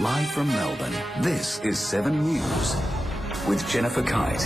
Live from Melbourne, this is 7 News with Jennifer Kite.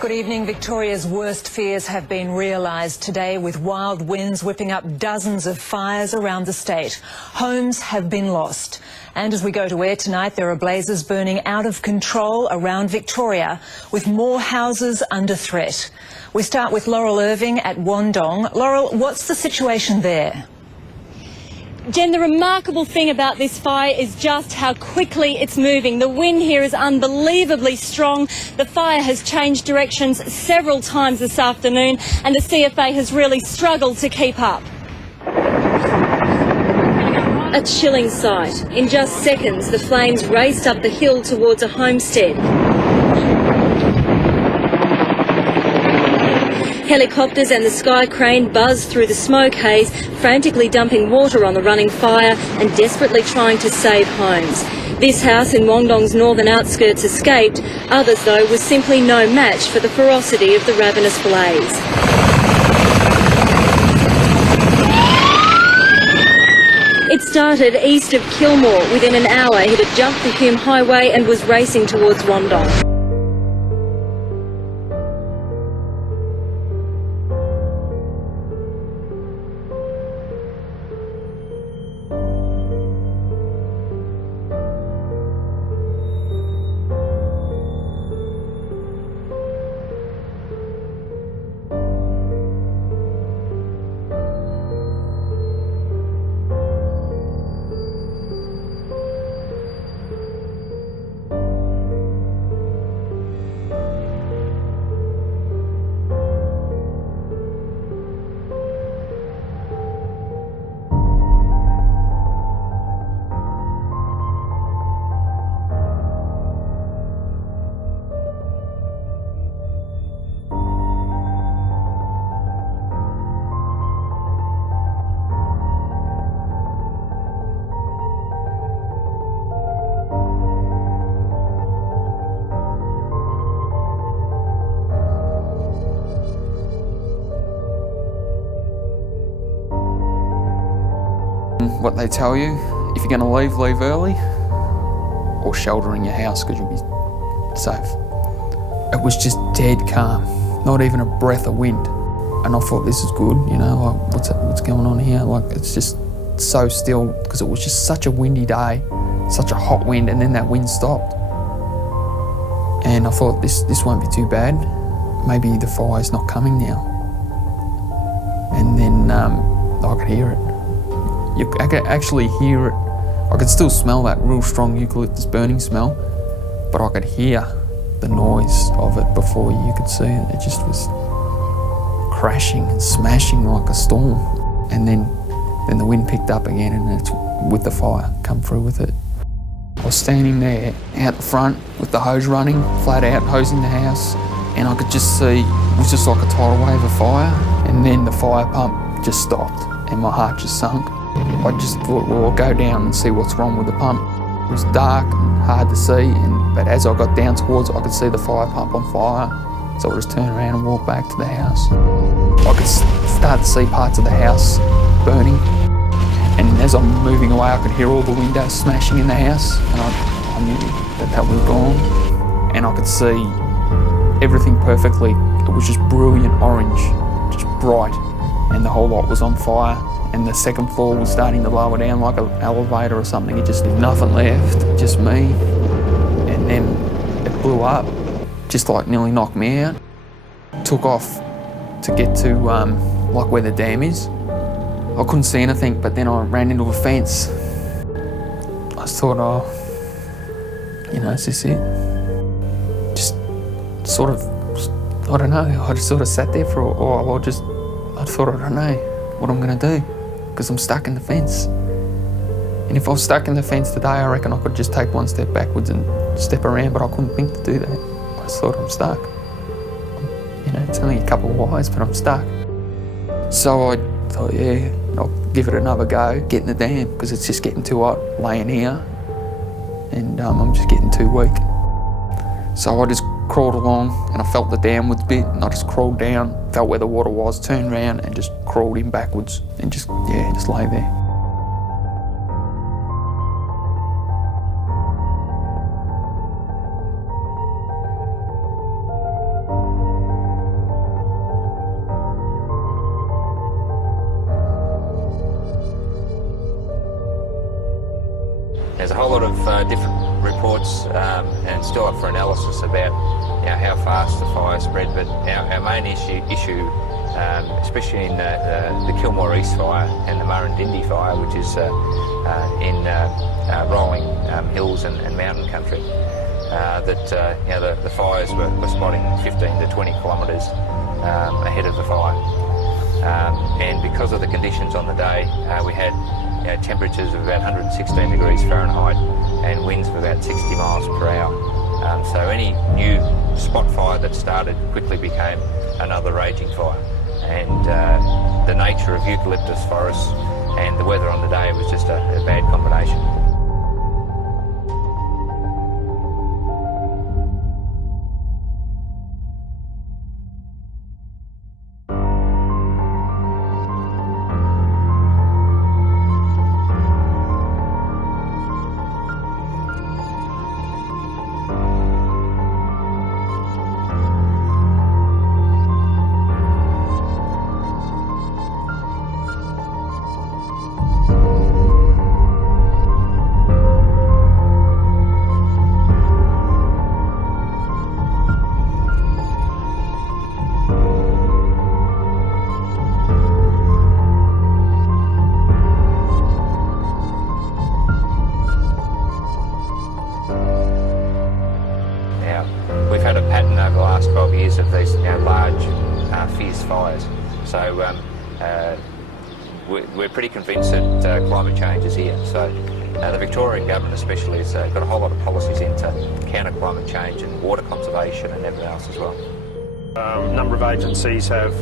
Good evening. Victoria's worst fears have been realised today, with wild winds whipping up dozens of fires around the state. Homes have been lost. And as we go to air tonight, there are blazes burning out of control around Victoria, with more houses under threat. We start with Laurel Irving at Wandong. Laurel, what's the situation there? Jen, the remarkable thing about this fire is just how quickly it's moving. The wind here is unbelievably strong. The fire has changed directions several times this afternoon, and the CFA has really struggled to keep up. A chilling sight. In just seconds, the flames raced up the hill towards a homestead. Helicopters and the sky crane buzzed through the smoke haze, frantically dumping water on the running fire and desperately trying to save homes. This house in Wandong's northern outskirts escaped. Others, though, were simply no match for the ferocity of the ravenous blaze. It started east of Kilmore. Within an hour, it had jumped the Hume Highway and was racing towards Wandong. What they tell you, if you're going to leave early, or shelter in your house because you'll be safe. It was just dead calm, not even a breath of wind. And I thought, this is good, you know, like what's going on here? Like, it's just so still, because it was just such a windy day, such a hot wind, and then that wind stopped. And I thought, this won't be too bad. Maybe the fire's not coming now. And then I could hear it. I could actually hear it. I could still smell that real strong eucalyptus burning smell, but I could hear the noise of it before you could see it. It just was crashing and smashing like a storm. And then the wind picked up again, and it's with the fire come through with it. I was standing there out the front with the hose running, flat out hosing the house, and I could just see, it was just like a tidal wave of fire, and then the fire pump just stopped and my heart just sunk. I just thought, well, I'll go down and see what's wrong with the pump. It was dark and hard to see, but as I got down towards it, I could see the fire pump on fire. So I just turned around and walked back to the house. I could start to see parts of the house burning, and as I'm moving away, I could hear all the windows smashing in the house, and I knew that was gone. And I could see everything perfectly. It was just brilliant orange, just bright, and the whole lot was on fire. And the second floor was starting to lower down like an elevator or something. It just did nothing left, just me. And then it blew up, just like nearly knocked me out. Took off to get to like where the dam is. I couldn't see anything, but then I ran into a fence. I just thought, oh, you know, is this it? Just sort of, I don't know, I just sort of sat there for a while. I thought, I don't know what I'm gonna do, because I'm stuck in the fence. And if I was stuck in the fence today, I reckon I could just take one step backwards and step around, but I couldn't think to do that. I just thought, I'm stuck. You know, it's only a couple of wires, but I'm stuck. So I thought, yeah, I'll give it another go, get in the dam, because it's just getting too hot laying here, and I'm just getting too weak. So I just crawled along, and I felt the downwards bit, and I just crawled down, felt where the water was, turned around and just crawled in backwards and just lay there. There's a whole lot of different reports and still up for analysis about how fast the fire spread, but our main issue especially in the Kilmore East fire and the Murrindindi fire, which is in rolling hills and mountain country, that the fires were spotting 15 to 20 kilometres ahead of the fire. And because of the conditions on the day, we had temperatures of about 116 degrees Fahrenheit and winds of about 60 miles per hour. So any new spot fire that started quickly became another raging fire. And the nature of eucalyptus forests and the weather on the day was just a bad combination. We've had a pattern over the last 12 years of these large, fierce fires. So we're pretty convinced that climate change is here. So the Victorian government especially has got a whole lot of policies into counter climate change and water conservation and everything else as well. A number of agencies have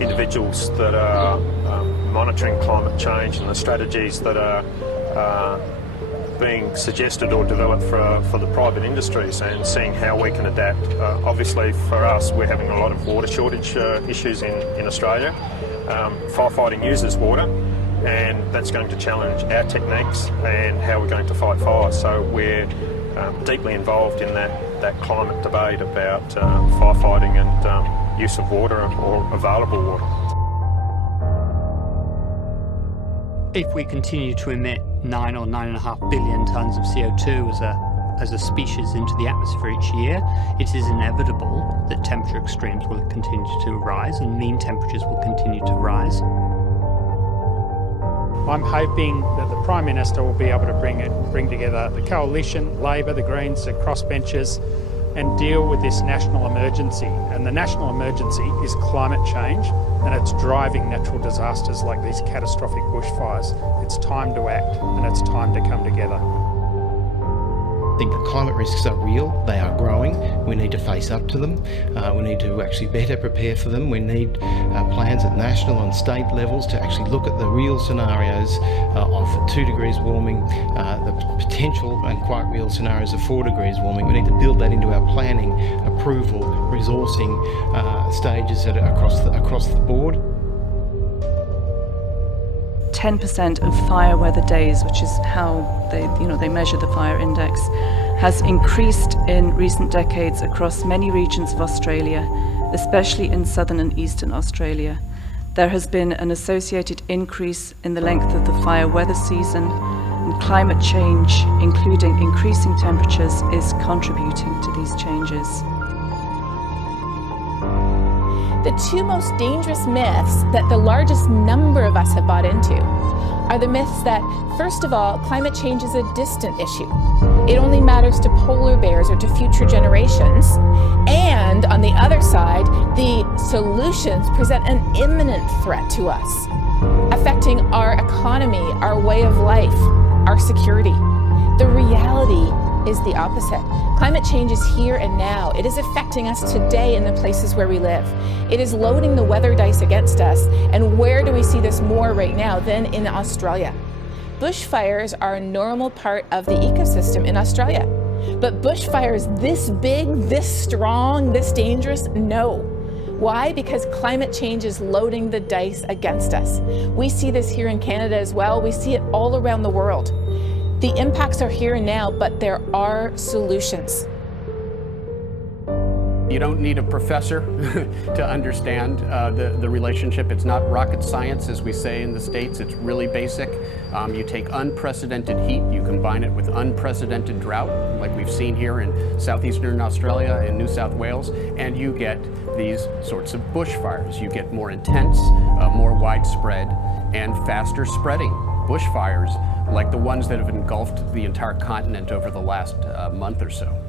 individuals that are monitoring climate change and the strategies that are being suggested or developed for the private industries and seeing how we can adapt. Obviously for us, we're having a lot of water shortage issues in Australia. Firefighting uses water, and that's going to challenge our techniques and how we're going to fight fires. So we're deeply involved in that climate debate about firefighting and use of water or available water. If we continue to emit 9 or 9.5 billion tonnes of CO2 as a species into the atmosphere each year, it is inevitable that temperature extremes will continue to rise and mean temperatures will continue to rise. I'm hoping that the Prime Minister will be able to bring together the Coalition, Labor, the Greens, the crossbenchers, and deal with this national emergency. And the national emergency is climate change, and it's driving natural disasters like these catastrophic bushfires. It's time to act, and it's time to come together. I think the climate risks are real, they are growing, we need to face up to them, we need to actually better prepare for them, we need plans at national and state levels to actually look at the real scenarios of 2 degrees warming, the potential and quite real scenarios of 4 degrees warming. We need to build that into our planning, approval, resourcing stages across the board. 10% of fire weather days, which is how they measure the fire index, has increased in recent decades across many regions of Australia, especially in southern and eastern Australia. There has been an associated increase in the length of the fire weather season, and climate change, including increasing temperatures, is contributing to these changes. The two most dangerous myths that the largest number of us have bought into are the myths that, first of all, climate change is a distant issue. It only matters to polar bears or to future generations. And on the other side, the solutions present an imminent threat to us, affecting our economy, our way of life, our security. The reality is the opposite. Climate change is here and now. It is affecting us today in the places where we live. It is loading the weather dice against us. And where do we see this more right now than in Australia? Bushfires are a normal part of the ecosystem in Australia. But bushfires this big, this strong, this dangerous? No. Why? Because climate change is loading the dice against us. We see this here in Canada as well. We see it all around the world. The impacts are here and now, but there are solutions. You don't need a professor to understand the relationship. It's not rocket science, as we say in the States. It's really basic. You take unprecedented heat, you combine it with unprecedented drought, like we've seen here in southeastern Australia and New South Wales, and you get these sorts of bushfires. You get more intense, more widespread, and faster spreading bushfires like the ones that have engulfed the entire continent over the last month or so.